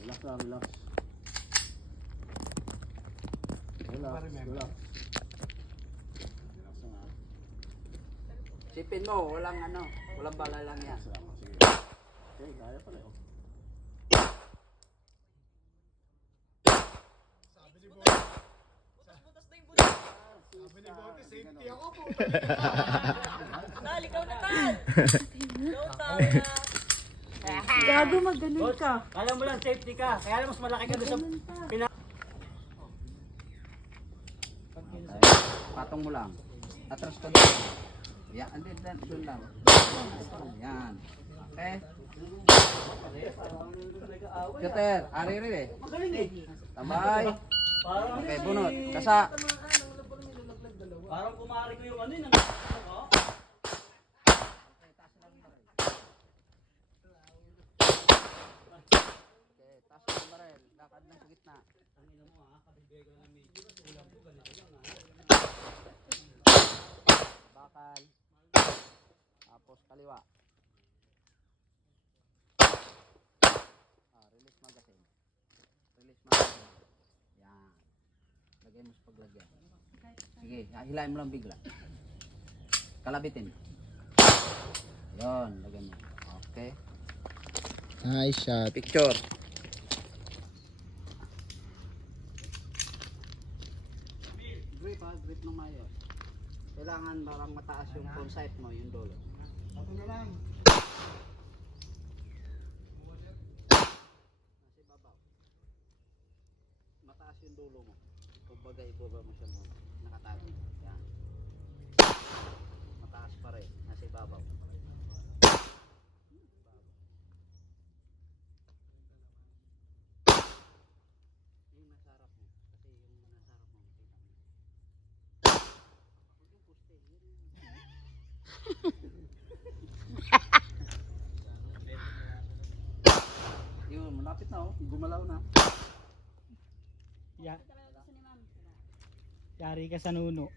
Relax lang, relax. Relax, relax. Relax na. Sipin mo, walang bala lang yan. Sige. Okay, kaya pala yun. Sabi ni Bote, safety ako po. Tal, ikaw na tal! Ikaw tal! Gago, mag-ganun ka. Kala mo lang safety ka, kaya lang mas malaki ka doon sa Patong mo lang. Atras ka doon. Yan, doon lang. Yan. Okay. Cutter, ariri eh. Tabay. Okay, bunot. Kasa. parang kumari ko yung ano yun. Okay, taas mo yung barel. Lakad lang sa gitna. Bakal. Tapos kaliwa. Release magazine. Release magazine. Yan. Lagay mo sa paglagyan. Sige, hilahin mo lang bigla. Kalabitin. Yon, lagyan mo. Okay. Nice shot. Picture. Grip ha, grip ng maayos. Kailangan parang mataas yung front sight mo, yung dulo. Ito na lang. Nasa ibabaw. Mataas yung dulo mo. Kumbaga ibaba mo siya mo. Nakatago. Yan. Mataas pa rin. Nasa ibabaw. Yung nasa harap mo. Kasi yung nasa harap mo, kita mo. Huwag yung poste. Yun, malapit na oh. Gumalaw na. Yari ka sa nuno.